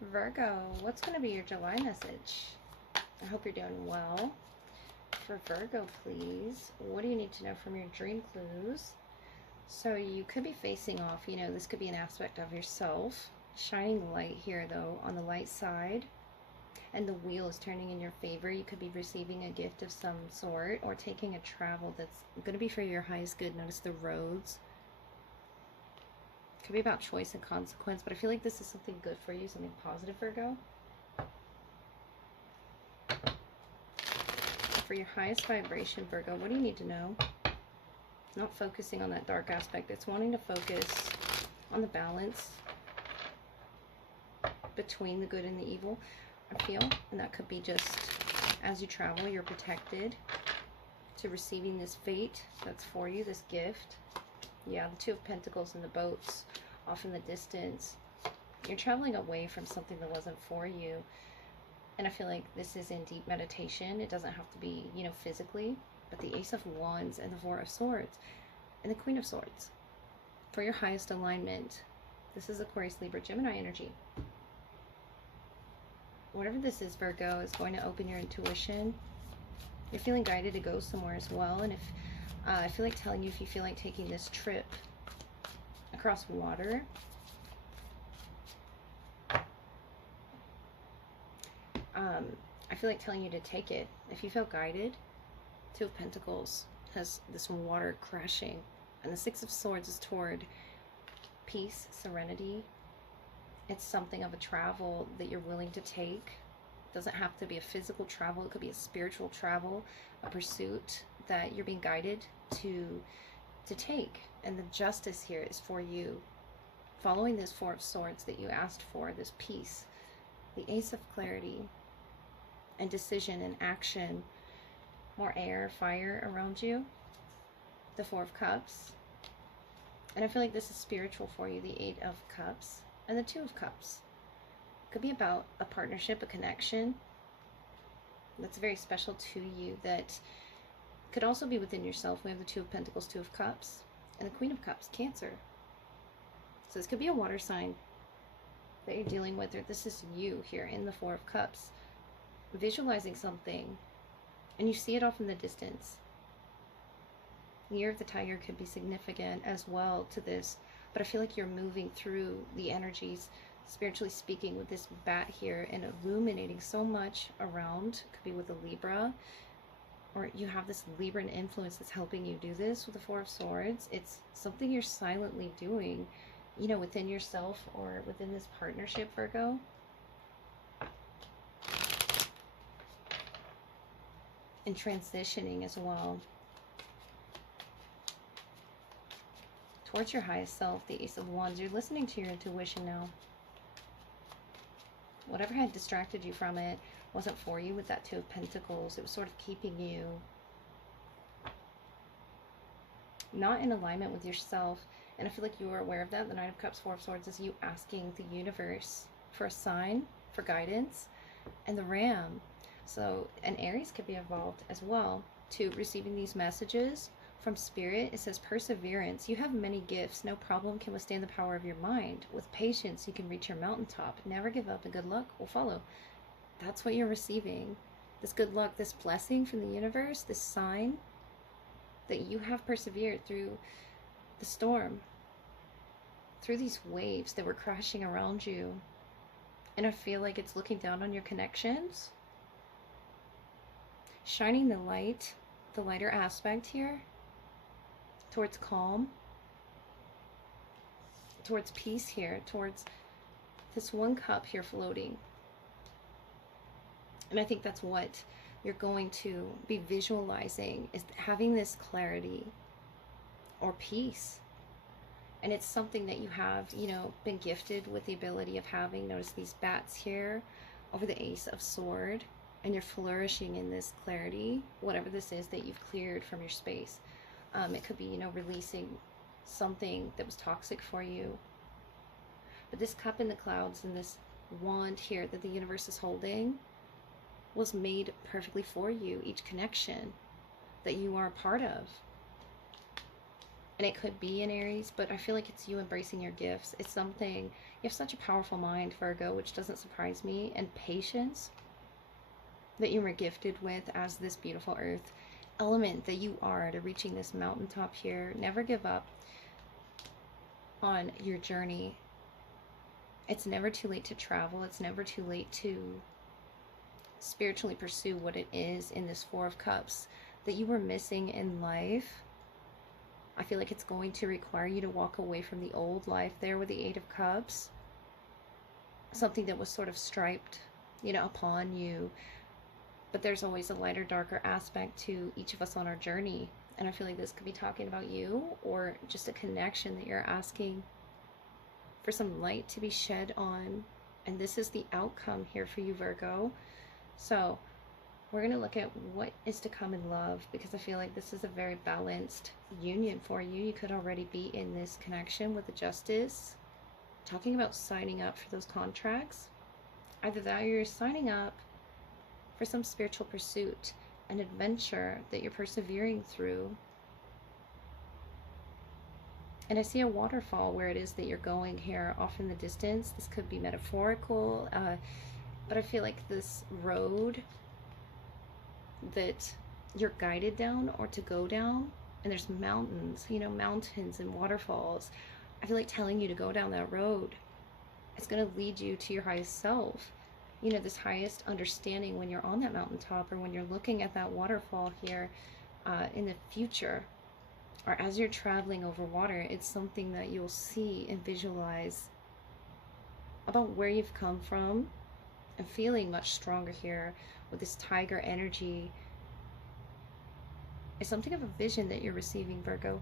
Virgo, what's going to be your July message? I hope you're doing well. For Virgo, please, what do you need to know from your dream clues? So you could be facing off, this could be an aspect of yourself. Shining light here, though, on the light side. And the wheel is turning in your favor. You could be receiving a gift of some sort or taking a travel that's going to be for your highest good. Notice the roads. Could be about choice and consequence, but I feel like this is something good for you, something positive, Virgo. For your highest vibration, Virgo, what do you need to know? Not focusing on that dark aspect. It's wanting to focus on the balance between the good and the evil, I feel. And that could be just as you travel, you're protected to receiving this fate that's for you, this gift. Yeah, the Two of Pentacles and the boats off in the distance. You're traveling away from something that wasn't for you. And I feel like this is in deep meditation. It doesn't have to be, physically. But the Ace of Wands and the Four of Swords and the Queen of Swords. For your highest alignment, this is Aquarius, Libra, Gemini energy. Whatever this is, Virgo, is going to open your intuition. You're feeling guided to go somewhere as well. And if I feel like telling you, if you feel like taking this trip across water, I feel like telling you to take it. If you feel guided, Two of Pentacles has this water crashing, and the Six of Swords is toward peace, serenity. It's something of a travel that you're willing to take. It doesn't have to be a physical travel. It could be a spiritual travel, a pursuit that you're being guided to take. And the justice here is for you. Following this Four of Swords that you asked for, this peace, the Ace of Clarity and decision and action, more air, fire around you, the Four of Cups. And I feel like this is spiritual for you, the Eight of Cups and the Two of Cups. Could be about a partnership, a connection that's very special to you, that could also be within yourself. We have the Two of Pentacles, Two of Cups, and the Queen of Cups, Cancer. So this could be a water sign that you're dealing with, or this is you here in the Four of Cups, visualizing something, and you see it off in the distance. The Year of the Tiger could be significant as well to this, but I feel like you're moving through the energies, spiritually speaking, with this bat here and illuminating so much around. Could be with a Libra, or you have this Libran influence that's helping you do this with the Four of Swords. It's something you're silently doing, within yourself or within this partnership, Virgo. And transitioning as well towards your highest self, the Ace of Wands. You're listening to your intuition now. Whatever had distracted you from it wasn't for you with that Two of Pentacles. It was sort of keeping you not in alignment with yourself. And I feel like you are aware of that. The Nine of Cups, Four of Swords is you asking the universe for a sign, for guidance. And the Ram. So an Aries could be involved as well to receiving these messages from Spirit. It says perseverance. You have many gifts. No problem can withstand the power of your mind. With patience, you can reach your mountaintop. Never give up, and good luck will follow. That's what you're receiving. This good luck, this blessing from the universe, this sign that you have persevered through the storm, through these waves that were crashing around you. And I feel like it's looking down on your connections, shining the light, the lighter aspect here, towards calm, towards peace here, towards this one cup here floating. And I think that's what you're going to be visualizing, is having this clarity or peace. And it's something that you have, been gifted with the ability of having. Notice these bats here over the Ace of Sword, and you're flourishing in this clarity, whatever this is that you've cleared from your space. It could be, releasing something that was toxic for you. But this cup in the clouds and this wand here that the universe is holding was made perfectly for you, each connection that you are a part of. And it could be in Aries, but I feel like it's you embracing your gifts. It's something, you have such a powerful mind, Virgo, which doesn't surprise me, and patience that you were gifted with as this beautiful earth element that you are to reaching this mountaintop here. Never give up on your journey. It's never too late to travel. It's never too late to spiritually pursue what it is in this Four of Cups that you were missing in life. I feel like it's going to require you to walk away from the old life there with the Eight of Cups. Something that was sort of striped, you know, upon you. But there's always a lighter, darker aspect to each of us on our journey. And I feel like this could be talking about you, or just a connection that you're asking for some light to be shed on. And this is the outcome here for you, Virgo. So we're going to look at what is to come in love, because I feel like this is a very balanced union for you. You could already be in this connection with the Justice, talking about signing up for those contracts. Either that, or you're signing up for some spiritual pursuit, an adventure that you're persevering through. And I see a waterfall where it is that you're going here off in the distance. This could be metaphorical, but I feel like this road that you're guided down or to go down, and there's mountains, you know, mountains and waterfalls. I feel like telling you to go down that road. It's going to lead you to your highest self. You know, this highest understanding when you're on that mountaintop, or when you're looking at that waterfall here in the future, or as you're traveling over water. It's something that you'll see and visualize about where you've come from, and feeling much stronger here with this tiger energy. It's something of a vision that you're receiving, Virgo.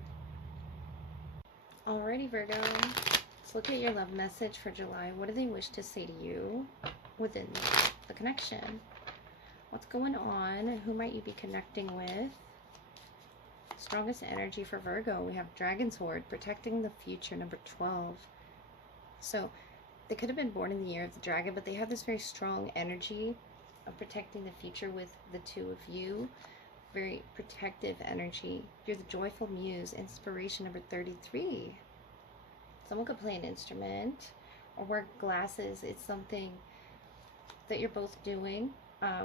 Alrighty, Virgo. Let's look at your love message for July. What do they wish to say to you within the connection? What's going on? Who might you be connecting with? Strongest energy for Virgo. We have Dragon's Horde, protecting the future, number 12. So they could have been born in the year of the dragon, but they have this very strong energy of protecting the future with the two of you. Very protective energy. You're the joyful muse, inspiration, number 33. Someone could play an instrument or wear glasses. It's something that you're both doing,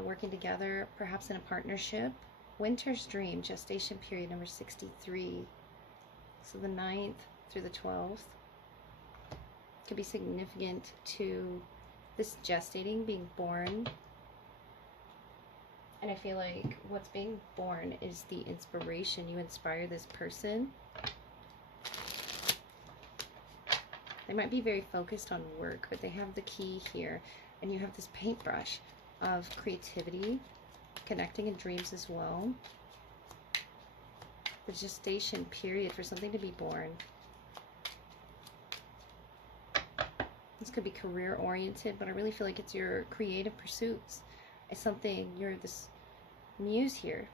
working together, perhaps in a partnership. Winter's Dream, gestation period, number 63. So the 9th through the 12th could be significant to this gestating, being born. And I feel like what's being born is the inspiration. You inspire this person. They might be very focused on work, but they have the key here. And you have this paintbrush of creativity, connecting in dreams as well. The gestation period for something to be born. This could be career oriented, but I really feel like it's your creative pursuits. It's something, you're this muse here.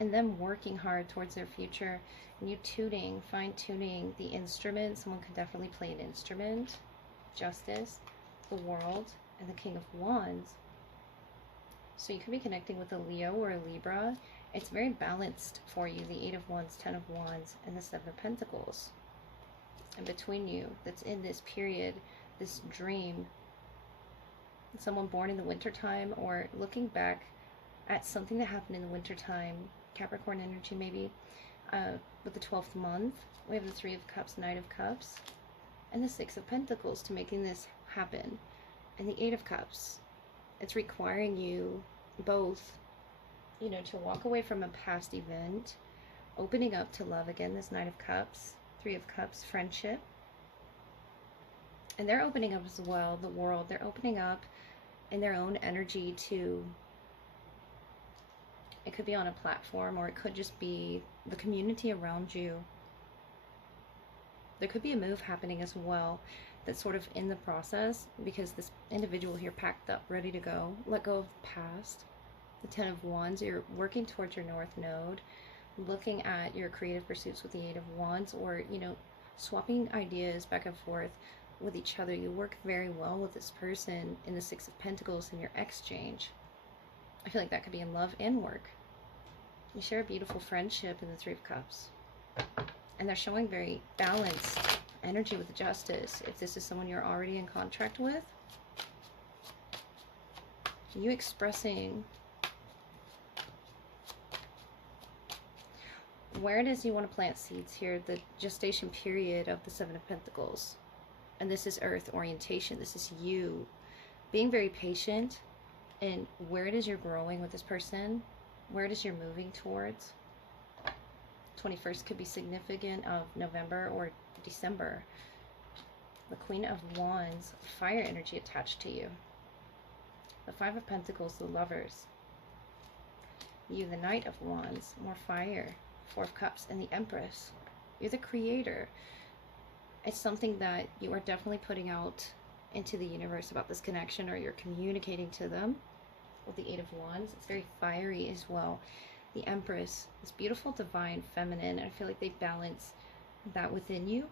And them working hard towards their future. And you tuning, fine-tuning the instrument. Someone could definitely play an instrument. Justice, the World, and the King of Wands. So you could be connecting with a Leo or a Libra. It's very balanced for you. The Eight of Wands, Ten of Wands, and the Seven of Pentacles. And between you, that's in this period, this dream. Someone born in the wintertime, or looking back at something that happened in the wintertime. Capricorn energy maybe. With the 12th month, we have the Three of Cups, Knight of Cups, and the Six of Pentacles to making this happen. And the Eight of Cups. It's requiring you both, you know, to walk away from a past event, opening up to love again, this Knight of Cups, Three of Cups, friendship. And they're opening up as well, the World. They're opening up in their own energy to, it could be on a platform, or it could just be the community around you. There could be a move happening as well that's sort of in the process, because this individual here packed up, ready to go, let go of the past. The Ten of Wands, you're working towards your North Node, looking at your creative pursuits with the Eight of Wands, or, you know, swapping ideas back and forth with each other. You work very well with this person in the Six of Pentacles in your exchange. I feel like that could be in love and work. You share a beautiful friendship in the Three of Cups. And they're showing very balanced energy with the Justice. If this is someone you're already in contract with, you expressing where it is you want to plant seeds here, the gestation period of the Seven of Pentacles. And this is Earth orientation. This is you being very patient in where it is you're growing with this person, where it is you're moving towards. 21st could be significant of November or December. The Queen of Wands, fire energy attached to you. The Five of Pentacles, the Lovers. You, the Knight of Wands, more fire. Four of Cups, and the Empress. You're the creator. It's something that you are definitely putting out into the universe about this connection, or you're communicating to them. With the Eight of Wands, it's very fiery as well. The Empress, this beautiful, divine, feminine, and I feel like they balance that within you.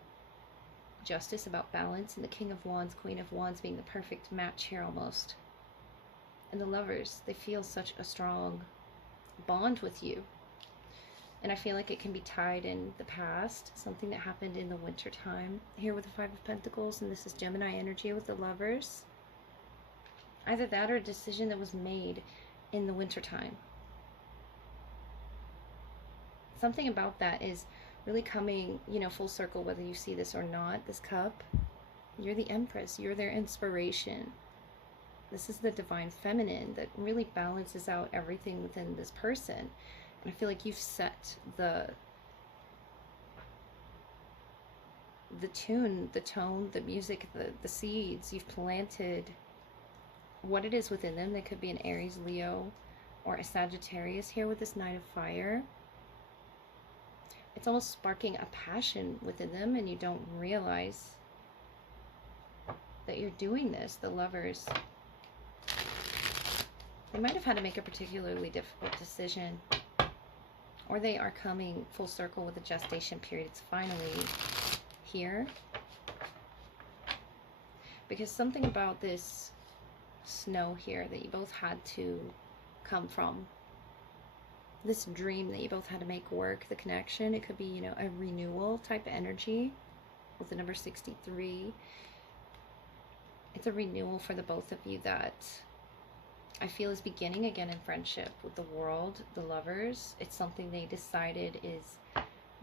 Justice, about balance, and the King of Wands, Queen of Wands being the perfect match here almost. And the Lovers, they feel such a strong bond with you. And I feel like it can be tied in the past, something that happened in the winter time here with the Five of Pentacles, and this is Gemini energy with the Lovers. Either that or a decision that was made in the winter time. Something about that is really coming, you know, full circle, whether you see this or not. This cup, you're the Empress, you're their inspiration. This is the divine feminine that really balances out everything within this person. And I feel like you've set the tune, the tone, the music, the seeds. You've planted what it is within them. They could be an Aries, Leo, or a Sagittarius here with this Knight of Fire. It's almost sparking a passion within them, and you don't realize that you're doing this. The Lovers, they might have had to make a particularly difficult decision, or they are coming full circle with the gestation period. It's finally here. Because something about this snow here that you both had to come from, this dream that you both had to make work, the connection, it could be, you know, a renewal type of energy with the number 63. It's a renewal for the both of you that I feel is beginning again in friendship with the World, the Lovers. It's something they decided is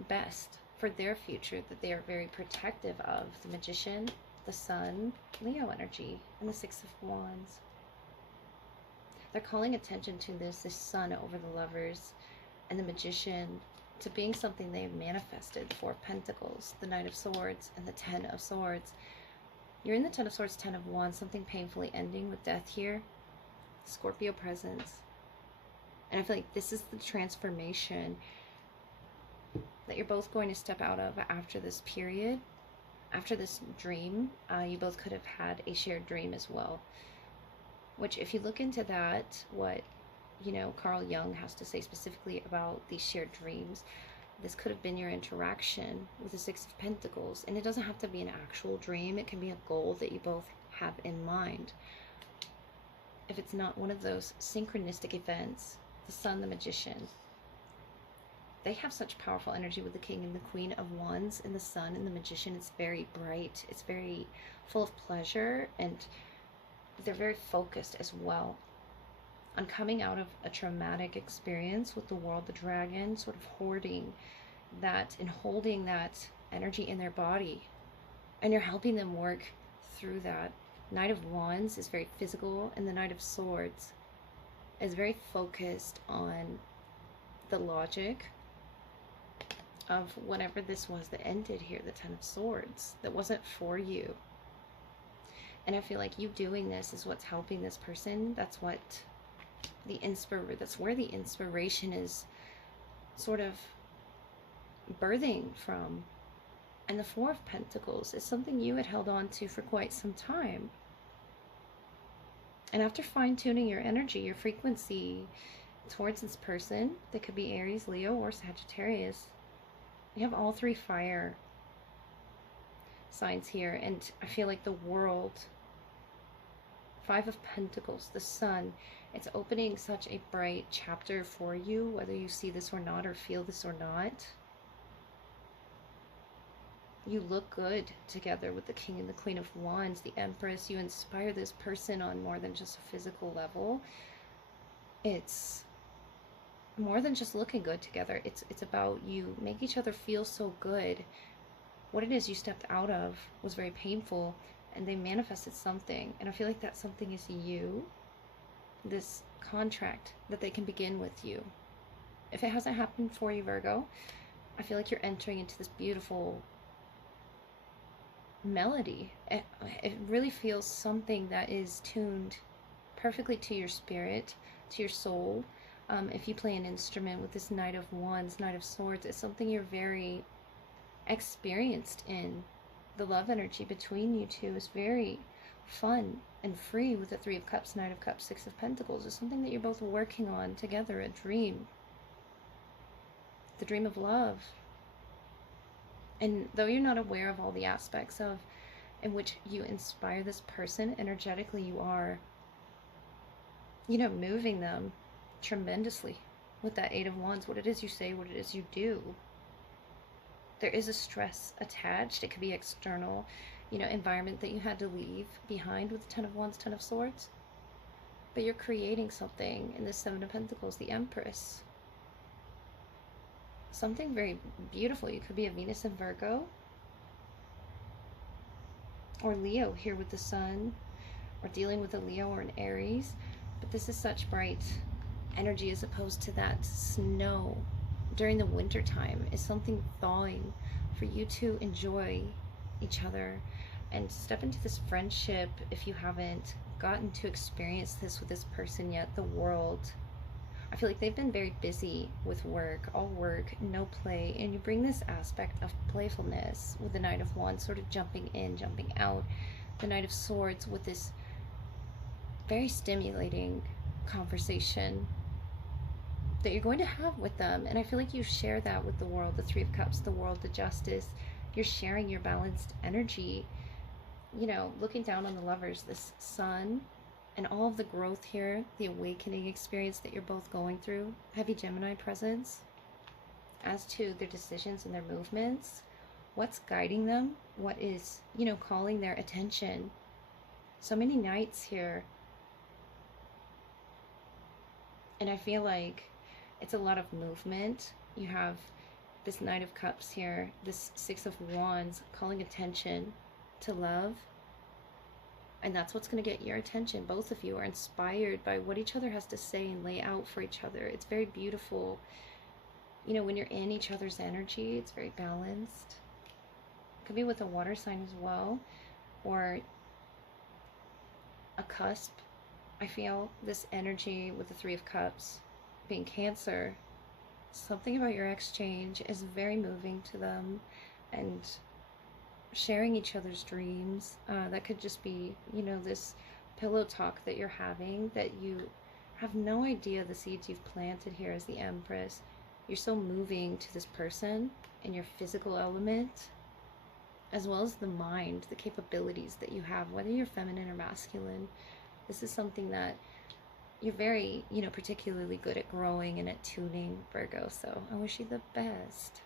best for their future, that they are very protective of. The Magician, the Sun, Leo energy, and the Six of Wands. They're calling attention to this Sun over the Lovers and the Magician to being something they've manifested. The Four of Pentacles, the Knight of Swords, and the Ten of Swords. You're in the Ten of Swords, Ten of Wands, something painfully ending with death here. Scorpio presence. And I feel like this is the transformation that you're both going to step out of after this period. After this dream, you both could have had a shared dream as well. Which, if you look into that, what, you know, Carl Jung has to say specifically about these shared dreams, this could have been your interaction with the Six of Pentacles. And it doesn't have to be an actual dream. It can be a goal that you both have in mind. If it's not one of those synchronistic events, the Sun, the Magician, they have such powerful energy with the King and the Queen of Wands, and the Sun and the Magician. It's very bright. It's very full of pleasure, and they're very focused as well on coming out of a traumatic experience with the World, the Dragon, sort of hoarding that and holding that energy in their body. And you're helping them work through that. Knight of Wands is very physical, and the Knight of Swords is very focused on the logic of whatever this was that ended here, the Ten of Swords, that wasn't for you. And I feel like you doing this is what's helping this person. That's what that's where the inspiration is sort of birthing from. And the Four of Pentacles is something you had held on to for quite some time. And after fine-tuning your energy, your frequency towards this person, that could be Aries, Leo, or Sagittarius, you have all three fire signs here. And I feel like the World Five of Pentacles, the Sun. It's opening such a bright chapter for you, whether you see this or not, or feel this or not. You look good together with the King and the Queen of Wands, the Empress. You inspire this person on more than just a physical level. It's more than just looking good together. It's about you make each other feel so good. What it is you stepped out of was very painful, and they manifested something. And I feel like that something is you. This contract that they can begin with you. If it hasn't happened for you, Virgo, I feel like you're entering into this beautiful melody. It really feels something that is tuned perfectly to your spirit, to your soul. If you play an instrument with this Knight of Wands, Knight of Swords, it's something you're very experienced in. The love energy between you two is very fun and free with the Three of Cups, Knight of Cups, Six of Pentacles. It's something that you're both working on together, a dream. The dream of love. And though you're not aware of all the aspects of in which you inspire this person, energetically you are, moving them tremendously with that Eight of Wands. What it is you say, what it is you do. There is a stress attached. It could be external, environment that you had to leave behind with the Ten of Wands, Ten of Swords. But you're creating something in the Seven of Pentacles, the Empress. Something very beautiful. You could be a Venus in Virgo. Or Leo here with the Sun. Or dealing with a Leo or an Aries. But this is such bright energy as opposed to that snow during the winter time. Is something thawing for you to enjoy each other and step into this friendship. If you haven't gotten to experience this with this person yet, the world, I feel like they've been very busy with work, all work, no play, and you bring this aspect of playfulness with the Knight of Wands, sort of jumping in, jumping out, the Knight of Swords with this very stimulating conversation that you're going to have with them. And I feel like you share that with the world, the Three of Cups, the world, the Justice. You're sharing your balanced energy, looking down on the lovers, this Sun, and all of the growth here, the awakening experience that you're both going through. Heavy Gemini presence as to their decisions and their movements. What's guiding them? What is, calling their attention? So many Knights here. And I feel like it's a lot of movement. You have this Knight of Cups here, this Six of Wands, calling attention to love. And that's what's going to get your attention. Both of you are inspired by what each other has to say and lay out for each other. It's very beautiful. When you're in each other's energy, it's very balanced. It could be with a water sign as well, or a cusp. I feel this energy with the Three of Cups being Cancer. Something about your exchange is very moving to them, and sharing each other's dreams. That could just be, this pillow talk that you're having that you have no idea the seeds you've planted here as the Empress. You're so moving to this person and your physical element, as well as the mind, the capabilities that you have, whether you're feminine or masculine. This is something that you're very, particularly good at growing and at tuning, Virgo. So I wish you the best.